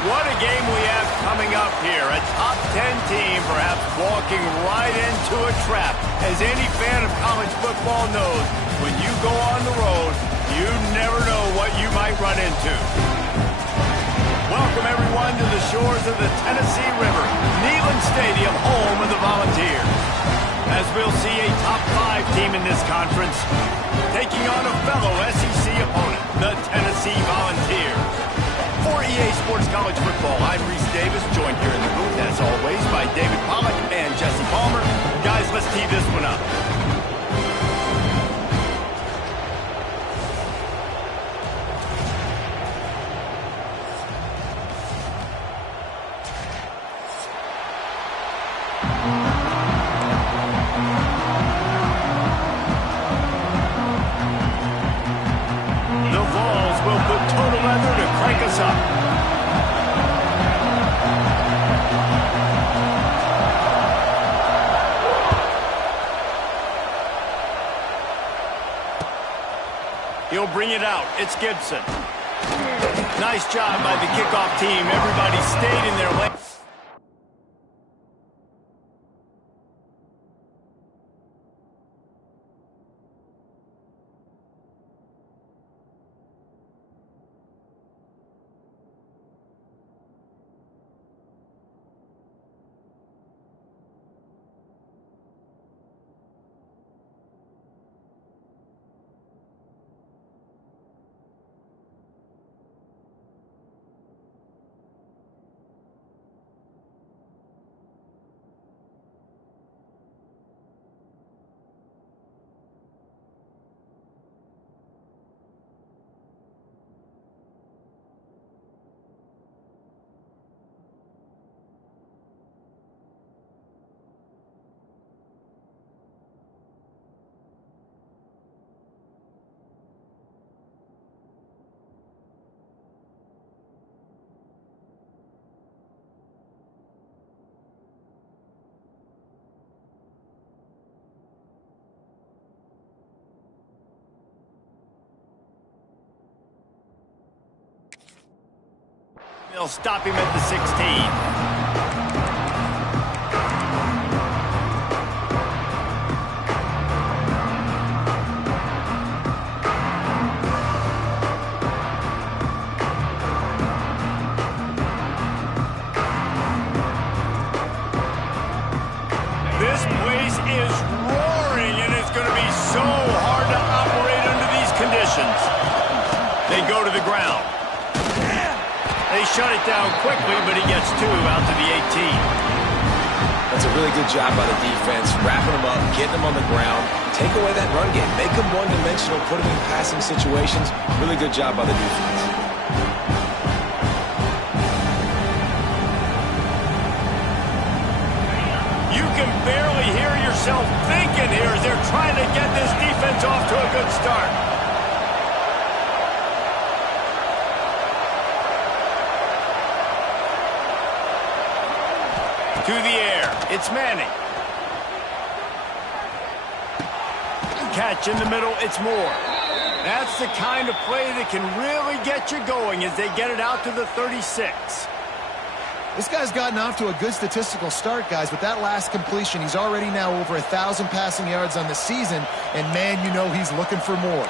What a game we have coming up here. A top 10 team perhaps walking right into a trap. As any fan of college football knows, when you go on the road, you never know what you might run into. Welcome everyone to the shores of the Tennessee River, Neyland Stadium, home of the Volunteers. As we'll see a top 5 team in this conference taking on a fellow SEC opponent, the Tennessee Volunteers. For EA Sports College Football, I'm Reese Davis, joined here in the booth, as always, by David Pollack and Jesse Palmer. Guys, let's tee this one up. The Vols will put total leather to crank us up. He'll bring it out. It's Gibson. Nice job by the kickoff team. Everybody stayed in their lane. They'll stop him at the 16. This place is roaring, and it's going to be so hard to operate under these conditions. They go to the ground. They shut it down quickly, but he gets 2 out to the 18. That's a really good job by the defense, wrapping them up, getting them on the ground, take away that run game, make them one-dimensional, put them in passing situations. Really good job by the defense. You can barely hear yourself thinking here as they're trying to get this defense off to a good start. To the air, it's Manning. Catch in the middle, it's Moore. That's the kind of play that can really get you going as they get it out to the 36. This guy's gotten off to a good statistical start, guys. With that last completion, he's already now over 1,000 passing yards on the season, and man, you know he's looking for more.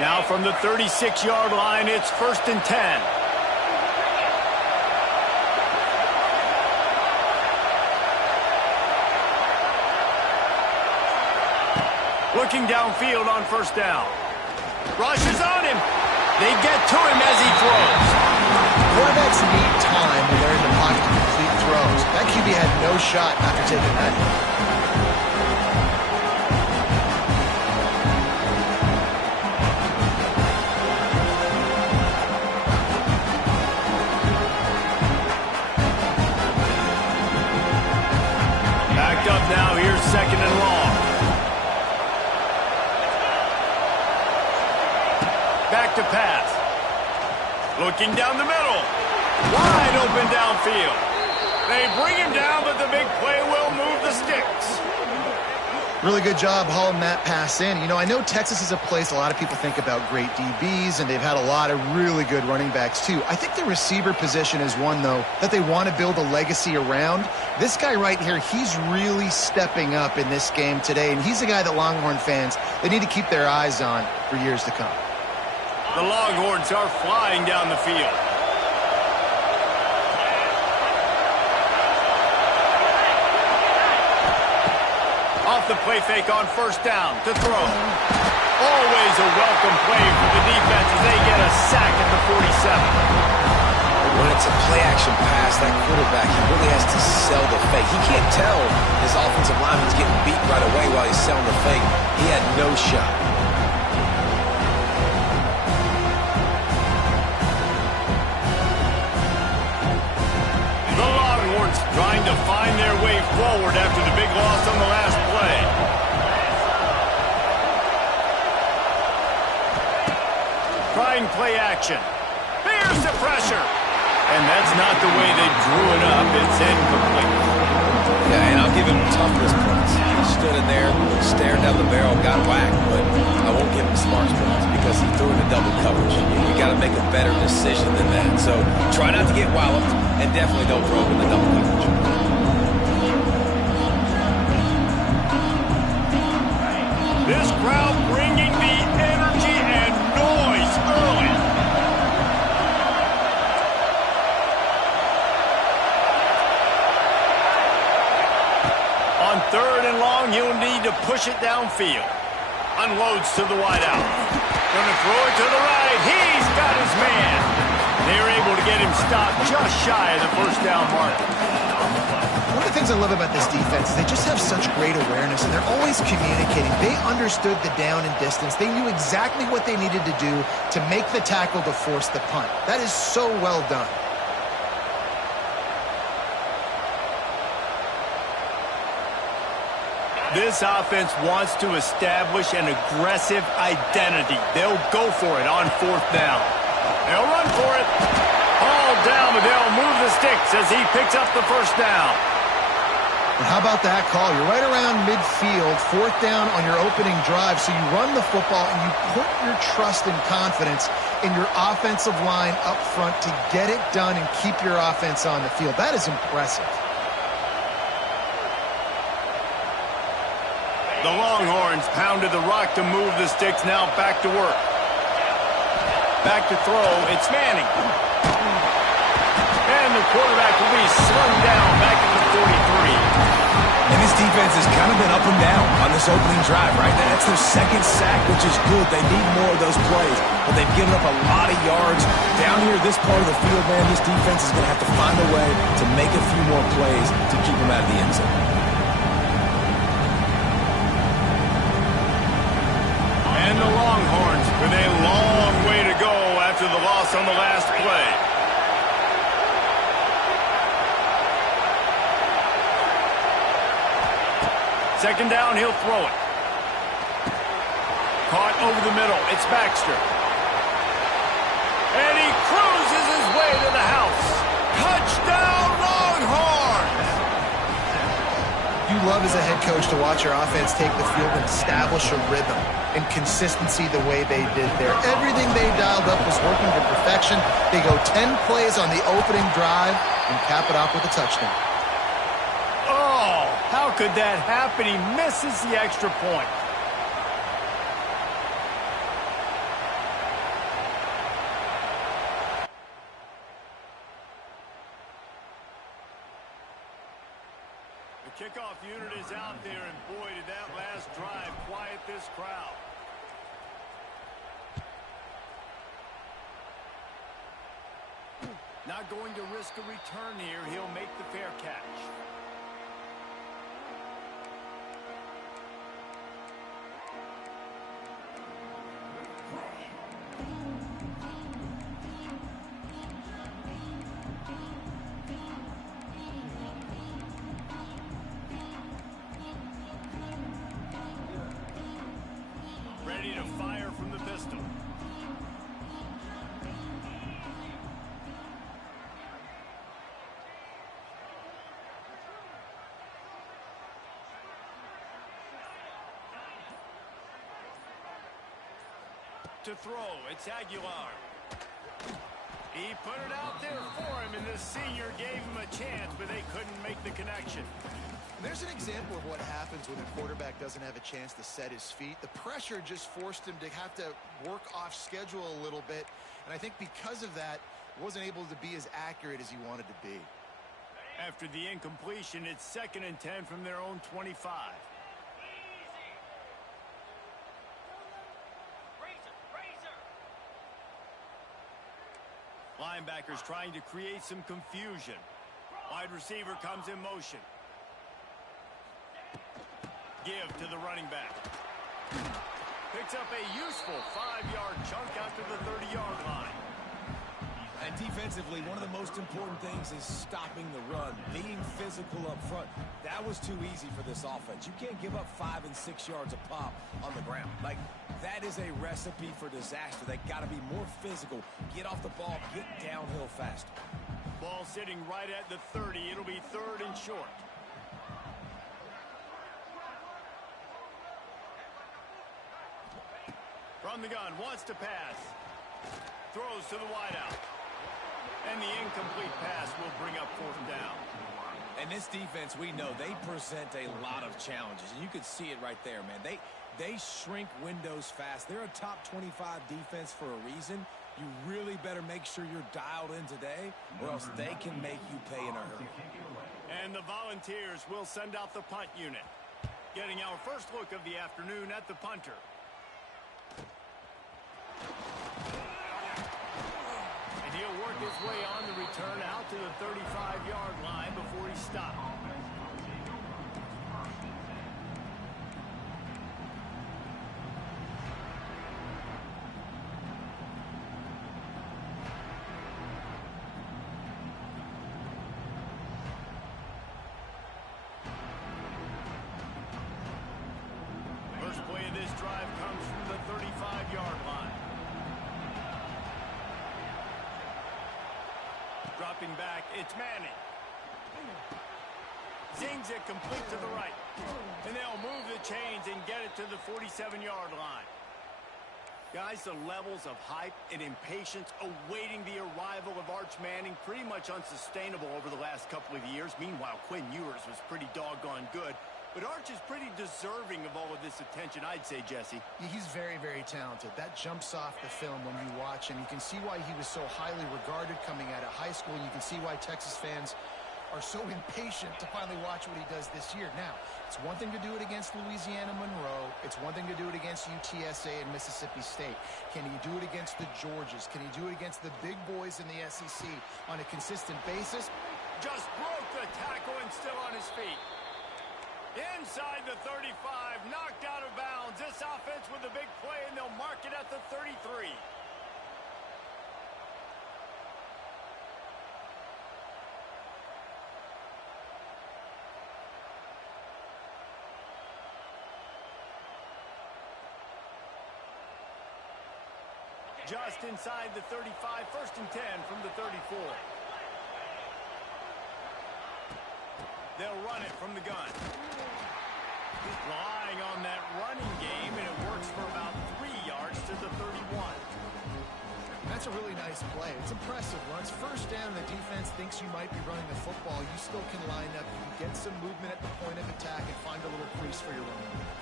Now from the 36-yard line, it's 1st and 10. Looking downfield on 1st down. Rushes on him. They get to him as he throws. Quarterbacks need time when they're in the pocket to complete throws. That QB had no shot after taking that hit. Backed up now. Here's second and long. Back to pass. Looking down the middle. Wide open downfield. They bring him down, but the big play will move the sticks. Really good job hauling that pass in. You know, I know Texas is a place a lot of people think about great DBs, and they've had a lot of really good running backs too. I think the receiver position is one, though, that they want to build a legacy around. This guy right here, he's really stepping up in this game today, and he's a guy that Longhorn fans, they need to keep their eyes on for years to come. The Longhorns are flying down the field. Off the play fake on first down to throw. Always a welcome play for the defense as they get a sack at the 47. When it's a play-action pass, that quarterback, he really has to sell the fake. He can't tell his offensive lineman's getting beat right away while he's selling the fake. He had no shot. Trying to find their way forward after the big loss on the last play. Trying play action. There's the pressure. And that's not the way they drew it up. It's incomplete. Yeah, and I'll give him toughness points. He stood in there, stared down the barrel, got whacked, but I won't give him smarts points because he threw into double coverage. You got to make a better decision than that. So try not to get walloped, and definitely don't throw in the double coverage. This crowd bringing the energy and noise early. On third and long, he'll need to push it downfield. Unloads to the wideout. Gonna throw it to the right. He's got his man. They're able to get him stopped just shy of the first down mark. One of the things I love about this defense is they just have such great awareness, and they're always communicating. They understood the down and distance. They knew exactly what they needed to do to make the tackle to force the punt. That is so well done. This offense wants to establish an aggressive identity. They'll go for it on fourth down. They'll run for it. All down, but they'll move the sticks as he picks up the first down. And how about that call? You're right around midfield, fourth down on your opening drive, so you run the football and you put your trust and confidence in your offensive line up front to get it done and keep your offense on the field. That is impressive. The Longhorns pounded the rock to move the sticks, now back to work. Back to throw, it's Manning. And the quarterback will be slung down back at the 43. And this defense has kind of been up and down on this opening drive, right? That's their second sack, which is good. They need more of those plays. But they've given up a lot of yards. Down here, this part of the field, man, this defense is going to have to find a way to make a few more plays to keep them out of the end zone. And the Longhorns with a long way to go after the loss on the last play. Second down, he'll throw it. Caught over the middle. It's Baxter. And he cruises his way to the house. Touchdown, Longhorns! You love as a head coach to watch your offense take the field and establish a rhythm and consistency the way they did there. Everything they dialed up was working to perfection. They go 10 plays on the opening drive and cap it off with a touchdown. Oh, how could that happen? He misses the extra point. The kickoff unit is out there, and boy, did that last drive quiet this crowd. Not going to risk a return here. He'll make the fair catch. Ready to fire from the pistol. To throw, it's Aguilar. He put it out there for him, and the senior gave him a chance, but they couldn't make the connection. There's an example of what happens when a quarterback doesn't have a chance to set his feet. The pressure just forced him to have to work off schedule a little bit, and I think because of that, wasn't able to be as accurate as he wanted to be. After the incompletion, it's 2nd and 10 from their own 25. Linebackers trying to create some confusion. Wide receiver comes in motion. Give to the running back. Picks up a useful 5-yard chunk out to the 30-yard line. And defensively, one of the most important things is stopping the run, being physical up front. That was too easy for this offense. You can't give up 5 and 6 yards a pop on the ground. Like, that is a recipe for disaster. They got to be more physical, get off the ball, get downhill fast. Ball sitting right at the 30. It'll be 3rd and short. From the gun, wants to pass. Throws to the wideout. And the incomplete pass will bring up 4th down. And this defense, we know, they present a lot of challenges. And you can see it right there, man. They shrink windows fast. They're a top 25 defense for a reason. You really better make sure you're dialed in today, or else they can make you pay in a hurry. And the Volunteers will send out the punt unit. Getting our first look of the afternoon at the punter. He'll work his way on the return out to the 35-yard line before he stopped. First play of this drive comes from the 35-yard line. Dropping back, it's Manning. Zings it complete to the right. And they'll move the chains and get it to the 47-yard line. Guys, the levels of hype and impatience awaiting the arrival of Arch Manning pretty much unsustainable over the last couple of years. Meanwhile, Quinn Ewers was pretty doggone good. But Arch is pretty deserving of all of this attention, I'd say, Jesse. He's very, very talented. That jumps off the film when you watch him. You can see why he was so highly regarded coming out of high school. You can see why Texas fans are so impatient to finally watch what he does this year. Now, it's one thing to do it against Louisiana Monroe. It's one thing to do it against UTSA and Mississippi State. Can he do it against the Georgias? Can he do it against the big boys in the SEC on a consistent basis? Just broke the tackle and still on his feet. Inside the 35, knocked out of bounds. This offense with a big play, and they'll mark it at the 33. Just inside the 35, 1st and 10 from the 34. They'll run it from the gun. Relying on that running game, and it works for about 3 yards to the 31. That's a really nice play. It's impressive. Once first down, the defense thinks you might be running the football. You still can line up, you can get some movement at the point of attack, and find a little crease for your running back.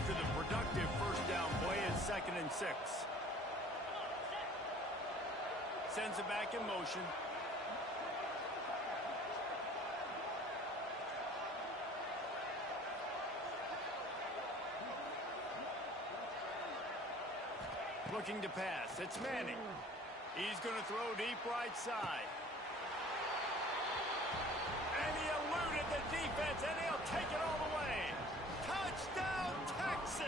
After the productive first down play, it's 2nd and 6. Sends it back in motion. Looking to pass. It's Manning. He's going to throw deep right side. And he eluded the defense, and he'll take it all the way. Touchdown, Texas!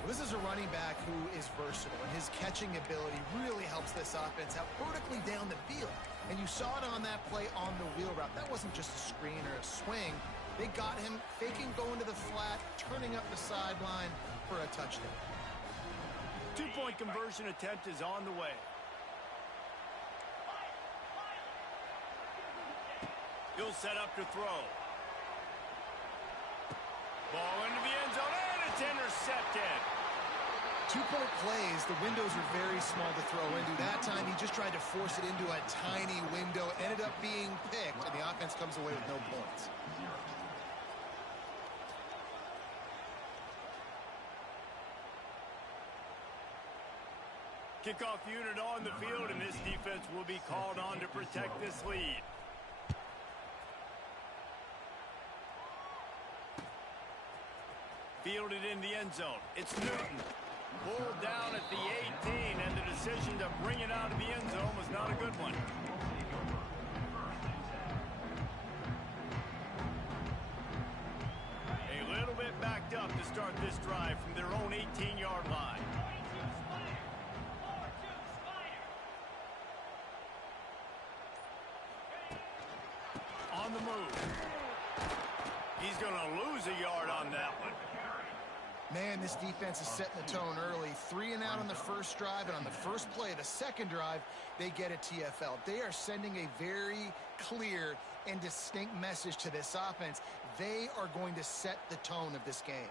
Well, this is a running back who is versatile, and his catching ability really helps this offense out vertically down the field. And you saw it on that play on the wheel route. That wasn't just a screen or a swing. They got him faking going to the flat, turning up the sideline for a touchdown. Two-point conversion attempt is on the way. He'll set up to throw. Ball into the end zone, and it's intercepted. Two-point plays, the windows are very small to throw into. That time, he just tried to force it into a tiny window, ended up being picked, and the offense comes away with no points. Kickoff unit on the field, and this defense will be called on to protect this lead. Fielded in the end zone. It's Newton. Pulled down at the 18, and the decision to bring it out of the end zone was not a good one. A little bit backed up to start this drive from their own 18-yard line. On the move. He's going to lose a yard on that one. Man, this defense is setting the tone early. 3 and out on the first drive, and on the first play of the second drive, they get a TFL. They are sending a very clear and distinct message to this offense. They are going to set the tone of this game.